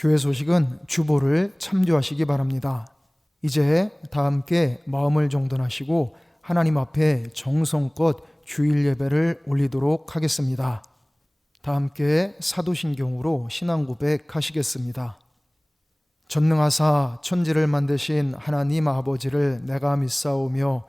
교회 소식은 주보를 참조하시기 바랍니다. 이제 다 함께 마음을 정돈하시고 하나님 앞에 정성껏 주일 예배를 올리도록 하겠습니다. 다 함께 사도신경으로 신앙 고백하시겠습니다. 전능하사 천지를 만드신 하나님 아버지를 내가 믿사오며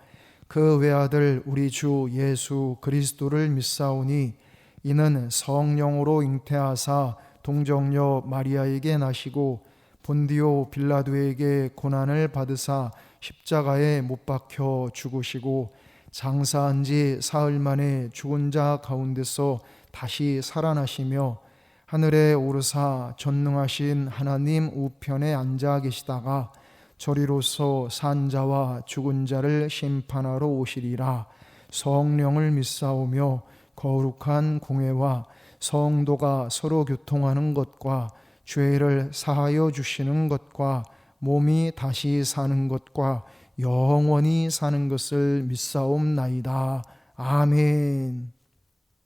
그 외아들 우리 주 예수 그리스도를 믿사오니 이는 성령으로 잉태하사 동정녀 마리아에게 나시고 본디오 빌라도에게 고난을 받으사 십자가에 못 박혀 죽으시고 장사한 지 사흘 만에 죽은 자 가운데서 다시 살아나시며 하늘에 오르사 전능하신 하나님 우편에 앉아 계시다가 저리로서 산 자와 죽은 자를 심판하러 오시리라. 성령을 믿사오며 거룩한 공회와 성도가 서로 교통하는 것과 죄를 사하여 주시는 것과 몸이 다시 사는 것과 영원히 사는 것을 믿사옵나이다. 아멘.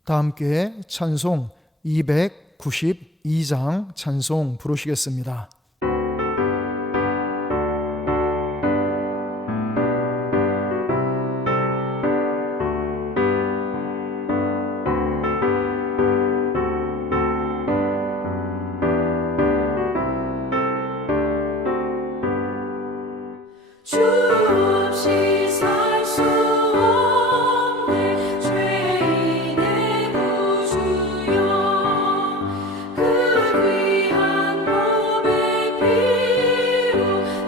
다 함께 찬송 292장 찬송 부르시겠습니다. 주 없이 살 수 없네 죄인의 구주여 그 귀한 몸의 피로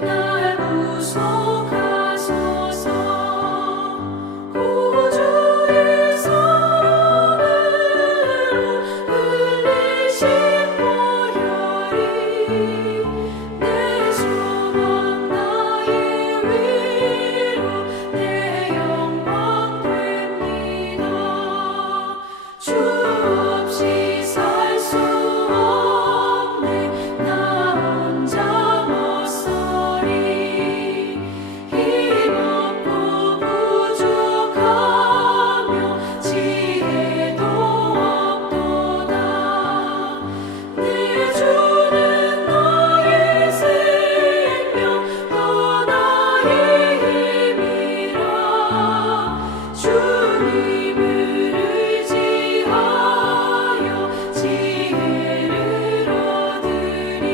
날 구속하소서 구주의 사랑으로 흘리신 보혈이 내 소망 나의 위로 내 영광 됩니다. 주 없이 살 수 없네 나 혼자 못서리 힘없고 부족하며 지혜도 없도다. 내 주는 나의 생명 또 나의 힘이라. 주님을 의지하여 지혜를 얻으리.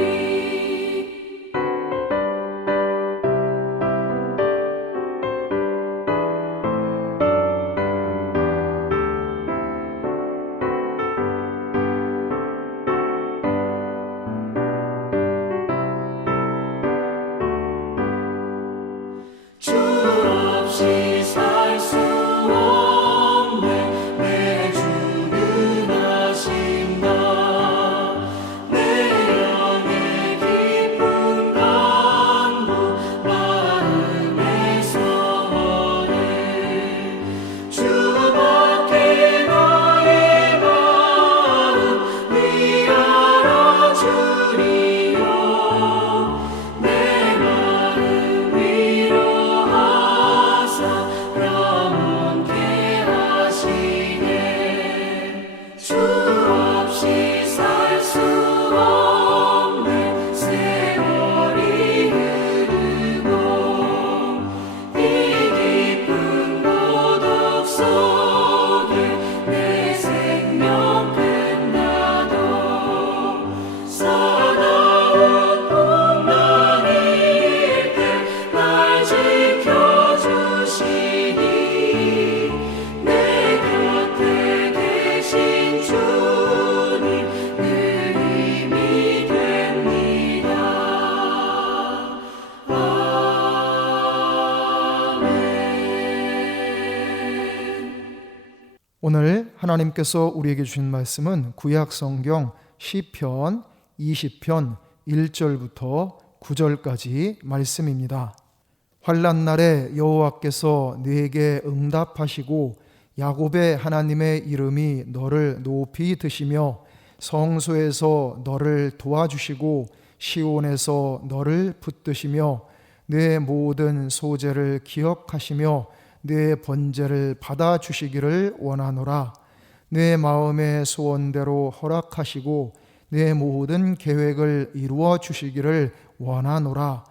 주 없이 살 수 없네 내 주는 아신다. 내 영의 깊은 간구 마음의 소원을 주밖에 나의 마음 위하여 주리요. 내 마음 위로하사 영원케 하시네. 주 없이 살 수 없네 세월이 흐르고 이 깊은 고독 속에 내 생명 끝나도 사나운 풍랑일 때 날 지켜주시니 내 곁에 계신 주님 늘 힘이 됩니다. 아멘. 오늘 하나님께서 우리에게 주신 말씀은 구약 성경 시편 20편 1절부터 9절까지 말씀입니다. 환난 날에 여호와께서 네게 응답하시고 야곱의 하나님의 이름이 너를 높이 드시며 성소에서 너를 도와주시고 시온에서 너를 붙드시며 내 모든 소재를 기억하시며 내 번제를 받아주시기를 원하노라. 내 마음의 소원대로 허락하시고 내 모든 계획을 이루어 주시기를 원하노라.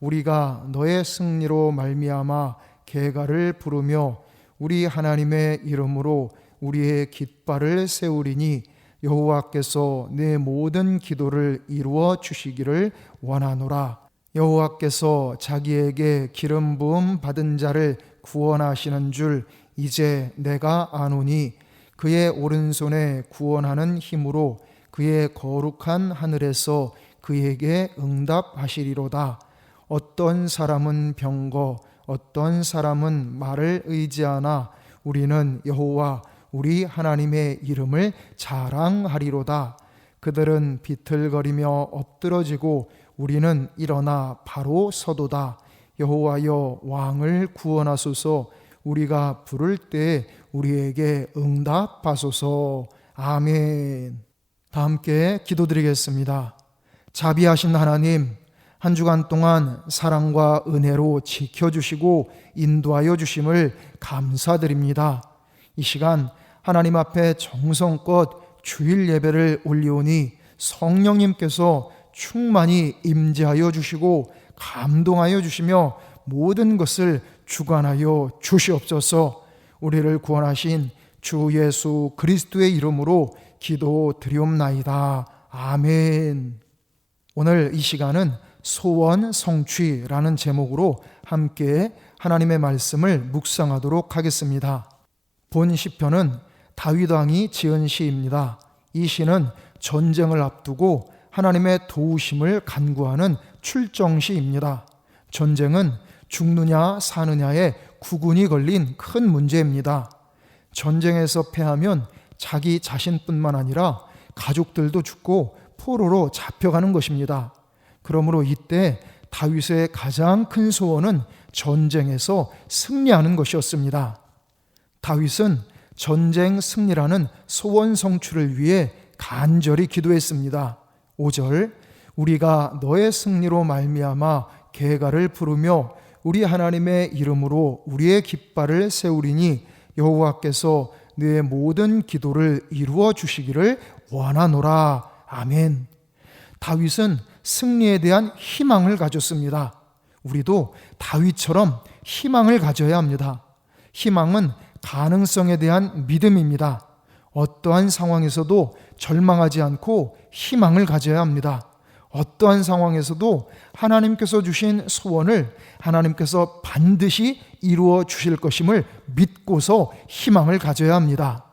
우리가 너의 승리로 말미암아 계가를 부르며 우리 하나님의 이름으로 우리의 깃발을 세우리니 여호와께서 내 모든 기도를 이루어 주시기를 원하노라. 여호와께서 자기에게 기름 부음 받은 자를 구원하시는 줄 이제 내가 아노니 그의 오른손에 구원하는 힘으로 그의 거룩한 하늘에서 그에게 응답하시리로다. 어떤 사람은 병거, 어떤 사람은 말을 의지하나 우리는 여호와 우리 하나님의 이름을 자랑하리로다. 그들은 비틀거리며 엎드러지고 우리는 일어나 바로 서도다. 여호와여 왕을 구원하소서. 우리가 부를 때 우리에게 응답하소서. 아멘. 다 함께 기도드리겠습니다. 자비하신 하나님, 한 주간 동안 사랑과 은혜로 지켜주시고 인도하여 주심을 감사드립니다. 이 시간 하나님 앞에 정성껏 주일 예배를 올리오니 성령님께서 충만히 임재하여 주시고 감동하여 주시며 모든 것을 주관하여 주시옵소서. 우리를 구원하신 주 예수 그리스도의 이름으로 기도드리옵나이다. 아멘. 오늘 이 시간은 소원 성취라는 제목으로 함께 하나님의 말씀을 묵상하도록 하겠습니다. 본 시편은 다윗 왕이 지은 시입니다. 이 시는 전쟁을 앞두고 하나님의 도우심을 간구하는 출정시입니다. 전쟁은 죽느냐 사느냐의 구군이 걸린 큰 문제입니다. 전쟁에서 패하면 자기 자신뿐만 아니라 가족들도 죽고 포로로 잡혀가는 것입니다. 그러므로 이때 다윗의 가장 큰 소원은 전쟁에서 승리하는 것이었습니다. 다윗은 전쟁 승리라는 소원 성취를 위해 간절히 기도했습니다. 5절 우리가 너의 승리로 말미암아 계가를 부르며 우리 하나님의 이름으로 우리의 깃발을 세우리니 여호와께서 내 모든 기도를 이루어 주시기를 원하노라. 아멘. 다윗은 승리에 대한 희망을 가졌습니다. 우리도 다윗처럼 희망을 가져야 합니다. 희망은 가능성에 대한 믿음입니다. 어떠한 상황에서도 절망하지 않고 희망을 가져야 합니다. 어떠한 상황에서도 하나님께서 주신 소원을 하나님께서 반드시 이루어 주실 것임을 믿고서 희망을 가져야 합니다.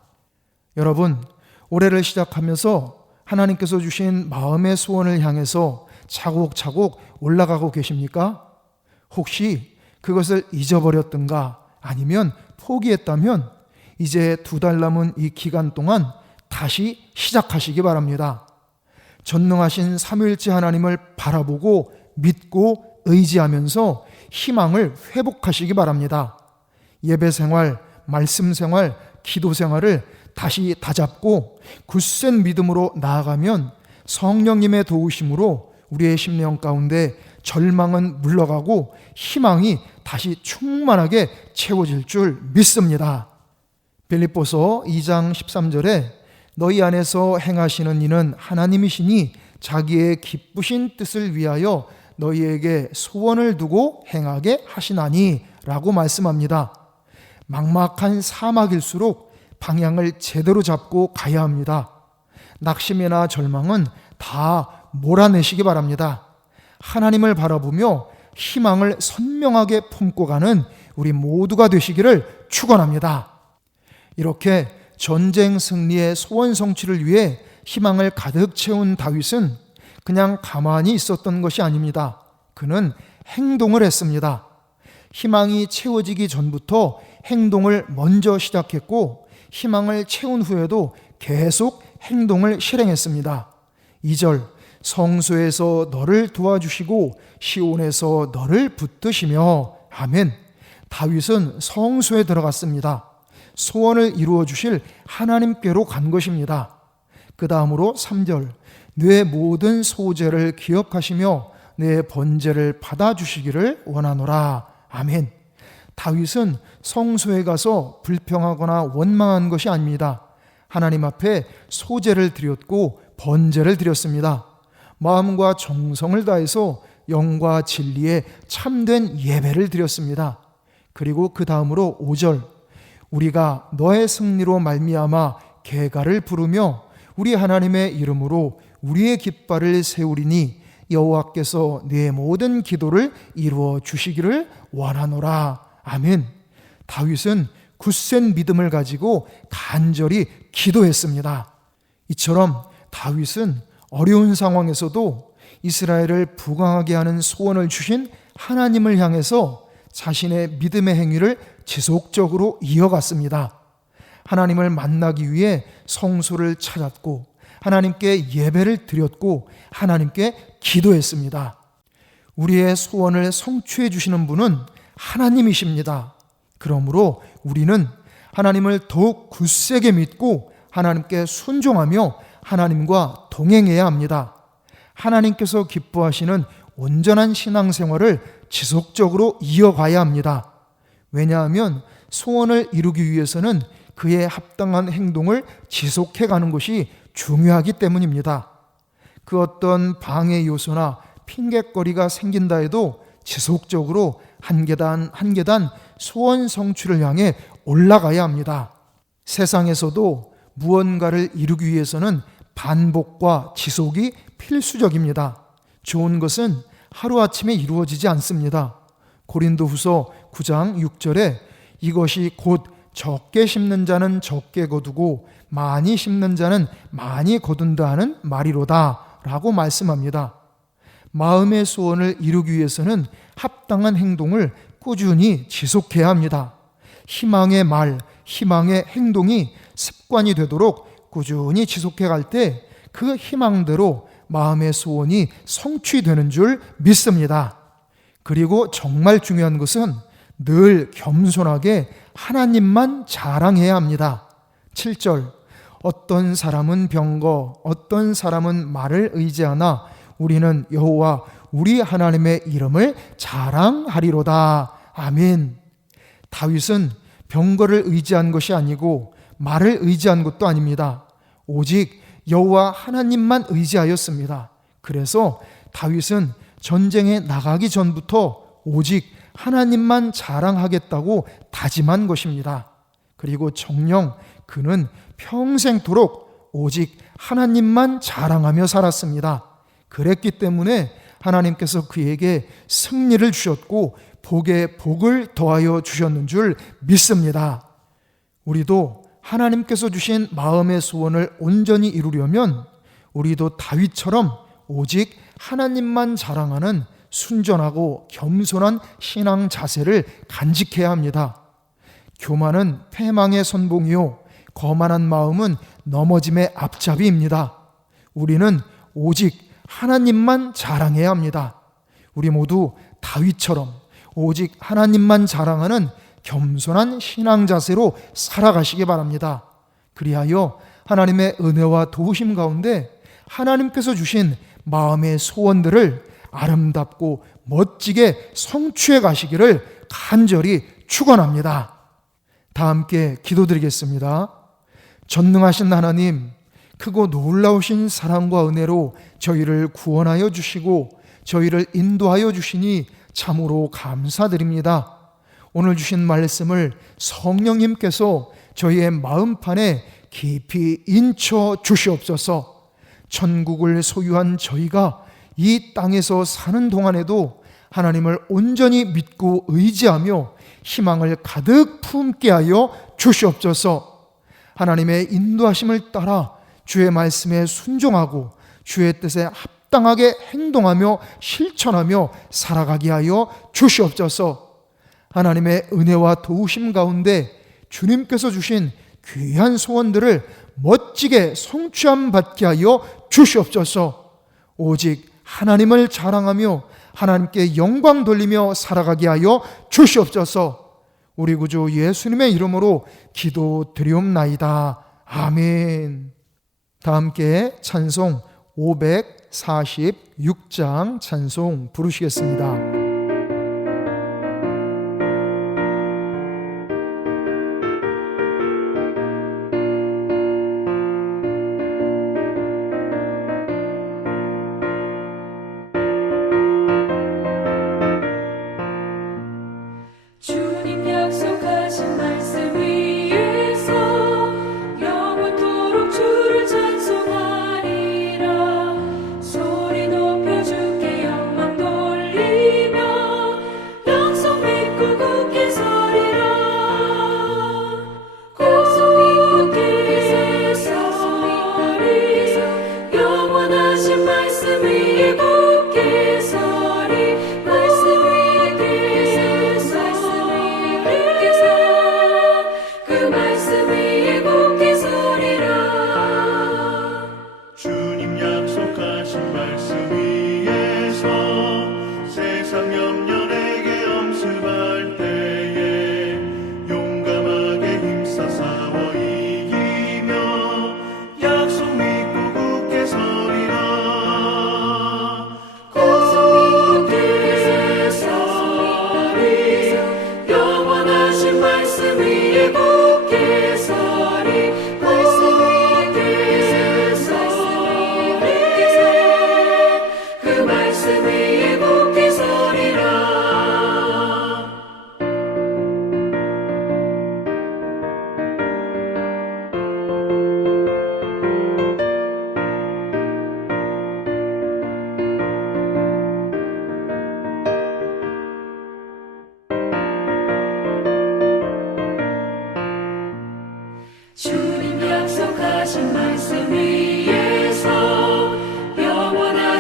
여러분, 올해를 시작하면서 하나님께서 주신 마음의 소원을 향해서 차곡차곡 올라가고 계십니까? 혹시 그것을 잊어버렸던가 아니면 포기했다면 이제 2달 남은 이 기간 동안 다시 시작하시기 바랍니다. 전능하신 삼위일체 하나님을 바라보고 믿고 의지하면서 희망을 회복하시기 바랍니다. 예배 생활, 말씀 생활, 기도 생활을 다시 다잡고 굳센 믿음으로 나아가면 성령님의 도우심으로 우리의 심령 가운데 절망은 물러가고 희망이 다시 충만하게 채워질 줄 믿습니다. 빌립보서 2장 13절에 너희 안에서 행하시는 이는 하나님이시니 자기의 기쁘신 뜻을 위하여 너희에게 소원을 두고 행하게 하시나니 라고 말씀합니다. 막막한 사막일수록 방향을 제대로 잡고 가야 합니다. 낙심이나 절망은 다 몰아내시기 바랍니다. 하나님을 바라보며 희망을 선명하게 품고 가는 우리 모두가 되시기를 축원합니다. 이렇게 전쟁 승리의 소원 성취를 위해 희망을 가득 채운 다윗은 그냥 가만히 있었던 것이 아닙니다. 그는 행동을 했습니다. 희망이 채워지기 전부터 행동을 먼저 시작했고 희망을 채운 후에도 계속 행동을 실행했습니다. 2절 성소에서 너를 도와주시고 시온에서 너를 붙드시며 아멘. 다윗은 성소에 들어갔습니다. 소원을 이루어 주실 하나님께로 간 것입니다. 그 다음으로 3절 내 모든 소재를 기억하시며 내 번제를 받아주시기를 원하노라. 아멘. 다윗은 성소에 가서 불평하거나 원망한 것이 아닙니다. 하나님 앞에 소제를 드렸고 번제를 드렸습니다. 마음과 정성을 다해서 영과 진리에 참된 예배를 드렸습니다. 그리고 그 다음으로 5절, 우리가 너의 승리로 말미암아 계가를 부르며 우리 하나님의 이름으로 우리의 깃발을 세우리니 여호와께서 네 모든 기도를 이루어 주시기를 원하노라. 아멘. 다윗은 굳센 믿음을 가지고 간절히 기도했습니다. 이처럼 다윗은 어려운 상황에서도 이스라엘을 부강하게 하는 소원을 주신 하나님을 향해서 자신의 믿음의 행위를 지속적으로 이어갔습니다. 하나님을 만나기 위해 성소를 찾았고 하나님께 예배를 드렸고 하나님께 기도했습니다. 우리의 소원을 성취해 주시는 분은 하나님이십니다. 그러므로 우리는 하나님을 더욱 굳세게 믿고 하나님께 순종하며 하나님과 동행해야 합니다. 하나님께서 기뻐하시는 온전한 신앙생활을 지속적으로 이어가야 합니다. 왜냐하면 소원을 이루기 위해서는 그에 합당한 행동을 지속해 가는 것이 중요하기 때문입니다. 그 어떤 방해 요소나 핑곗거리가 생긴다 해도 지속적으로 한 계단 한 계단 소원 성취를 향해 올라가야 합니다. 세상에서도 무언가를 이루기 위해서는 반복과 지속이 필수적입니다. 좋은 것은 하루아침에 이루어지지 않습니다. 고린도후서 9장 6절에 이것이 곧 적게 심는 자는 적게 거두고 많이 심는 자는 많이 거둔다 하는 말이로다 라고 말씀합니다. 마음의 소원을 이루기 위해서는 합당한 행동을 꾸준히 지속해야 합니다. 희망의 말, 희망의 행동이 습관이 되도록 꾸준히 지속해 갈 때 그 희망대로 마음의 소원이 성취되는 줄 믿습니다. 그리고 정말 중요한 것은 늘 겸손하게 하나님만 자랑해야 합니다. 7절, 어떤 사람은 병거, 어떤 사람은 말을 의지하나 우리는 여호와 우리 하나님의 이름을 자랑하리로다. 아멘. 다윗은 병거를 의지한 것이 아니고 말을 의지한 것도 아닙니다. 오직 여호와 하나님만 의지하였습니다. 그래서 다윗은 전쟁에 나가기 전부터 오직 하나님만 자랑하겠다고 다짐한 것입니다. 그리고 정녕 그는 평생토록 오직 하나님만 자랑하며 살았습니다. 그랬기 때문에 하나님께서 그에게 승리를 주셨고 복에 복을 더하여 주셨는 줄 믿습니다. 우리도 하나님께서 주신 마음의 소원을 온전히 이루려면 우리도 다윗처럼 오직 하나님만 자랑하는 순전하고 겸손한 신앙 자세를 간직해야 합니다. 교만은 패망의 선봉이요 거만한 마음은 넘어짐의 앞잡이입니다. 우리는 오직 하나님만 자랑해야 합니다. 우리 모두 다윗처럼 오직 하나님만 자랑하는 겸손한 신앙 자세로 살아가시기 바랍니다. 그리하여 하나님의 은혜와 도우심 가운데 하나님께서 주신 마음의 소원들을 아름답고 멋지게 성취해 가시기를 간절히 축원합니다. 다 함께 기도드리겠습니다. 전능하신 하나님, 크고 놀라우신 사랑과 은혜로 저희를 구원하여 주시고 저희를 인도하여 주시니 참으로 감사드립니다. 오늘 주신 말씀을 성령님께서 저희의 마음판에 깊이 인쳐 주시옵소서. 천국을 소유한 저희가 이 땅에서 사는 동안에도 하나님을 온전히 믿고 의지하며 희망을 가득 품게 하여 주시옵소서. 하나님의 인도하심을 따라 주의 말씀에 순종하고 주의 뜻에 합당하게 행동하며 실천하며 살아가게 하여 주시옵소서. 하나님의 은혜와 도우심 가운데 주님께서 주신 귀한 소원들을 멋지게 성취함 받게 하여 주시옵소서. 오직 하나님을 자랑하며 하나님께 영광 돌리며 살아가게 하여 주시옵소서. 우리 구주 예수님의 이름으로 기도드리옵나이다. 아멘. 다 함께 찬송 546장 찬송 부르시겠습니다.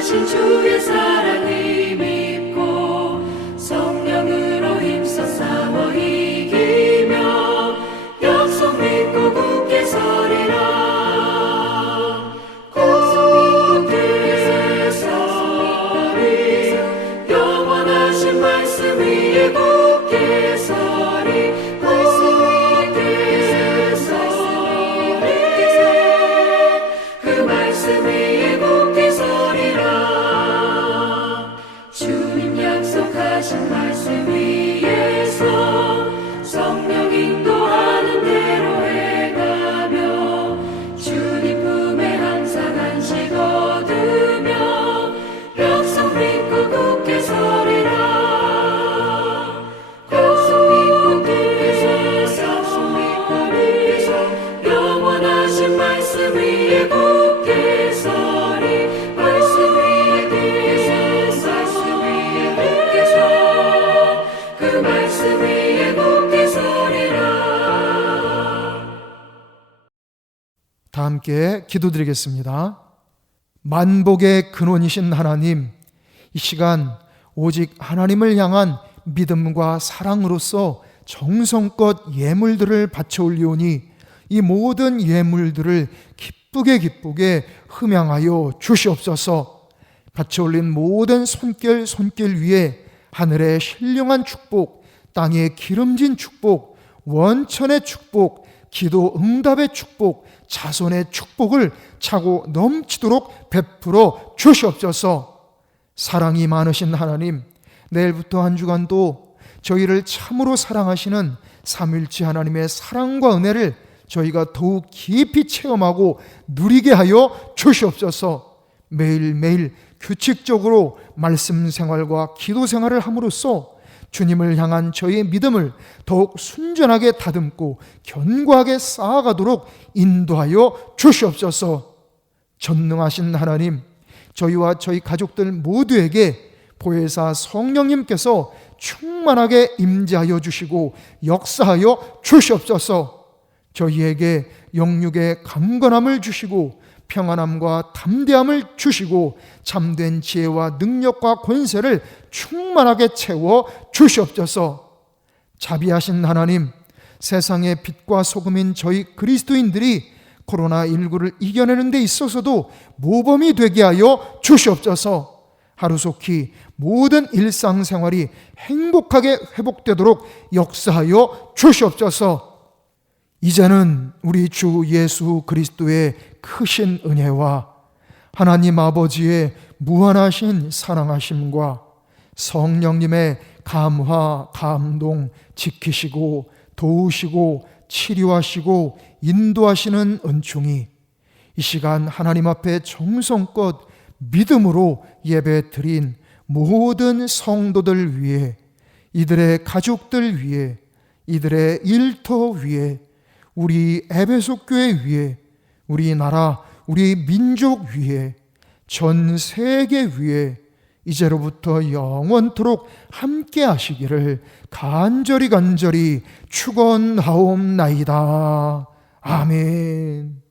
충만하신 주의 사랑 힘입고 성령으로 힘써 싸워 이기며 약속 믿고 굳게 서리라. 굳게 서리 영원하신 말씀 위에 굳게 서리. 굳게 서리 그 말씀 위에 굳게 서리라. 주님 약속하신 말씀 위에서 성령 인도하는 대로 해가며 주님 품에 항상 안식 얻으며 약속 믿고 굳게 서리라. 약속 믿고 굳게 서리 영원하신 말씀 위에 굳게 서리. 말씀 위에 굳게 서 그 말씀 위에 굳게 서리라. 다 함께 기도드리겠습니다. 만복의 근원이신 하나님, 이 시간 오직 하나님을 향한 믿음과 사랑으로서 정성껏 예물들을 바쳐 올리오니 이 모든 예물들을 기쁘게 흠양하여 주시옵소서. 바쳐 올린 모든 손길 위에 하늘의 신령한 축복, 땅의 기름진 축복, 원천의 축복, 기도 응답의 축복, 자손의 축복을 차고 넘치도록 베풀어 주시옵소서. 사랑이 많으신 하나님, 내일부터 한 주간도 저희를 참으로 사랑하시는 삼위일체 하나님의 사랑과 은혜를 저희가 더욱 깊이 체험하고 누리게 하여 주시옵소서. 매일매일 규칙적으로 말씀 생활과 기도 생활을 함으로써 주님을 향한 저희의 믿음을 더욱 순전하게 다듬고 견고하게 쌓아가도록 인도하여 주시옵소서. 전능하신 하나님, 저희와 저희 가족들 모두에게 보혜사 성령님께서 충만하게 임재하여 주시고 역사하여 주시옵소서. 저희에게 영육의 강건함을 주시고 평안함과 담대함을 주시고 참된 지혜와 능력과 권세를 충만하게 채워 주시옵소서. 자비하신 하나님, 세상의 빛과 소금인 저희 그리스도인들이 코로나19를 이겨내는 데 있어서도 모범이 되게 하여 주시옵소서. 하루속히 모든 일상생활이 행복하게 회복되도록 역사하여 주시옵소서. 이제는 우리 주 예수 그리스도의 크신 은혜와 하나님 아버지의 무한하신 사랑하심과 성령님의 감화, 감동, 지키시고 도우시고 치료하시고 인도하시는 은총이 이 시간 하나님 앞에 정성껏 믿음으로 예배 드린 모든 성도들 위해, 이들의 가족들 위해, 이들의 일터 위에, 우리 에베소 교회 위에, 우리나라, 우리 민족 위에, 전 세계 위에 이제로부터 영원토록 함께 하시기를 간절히 축원하옵나이다. 아멘.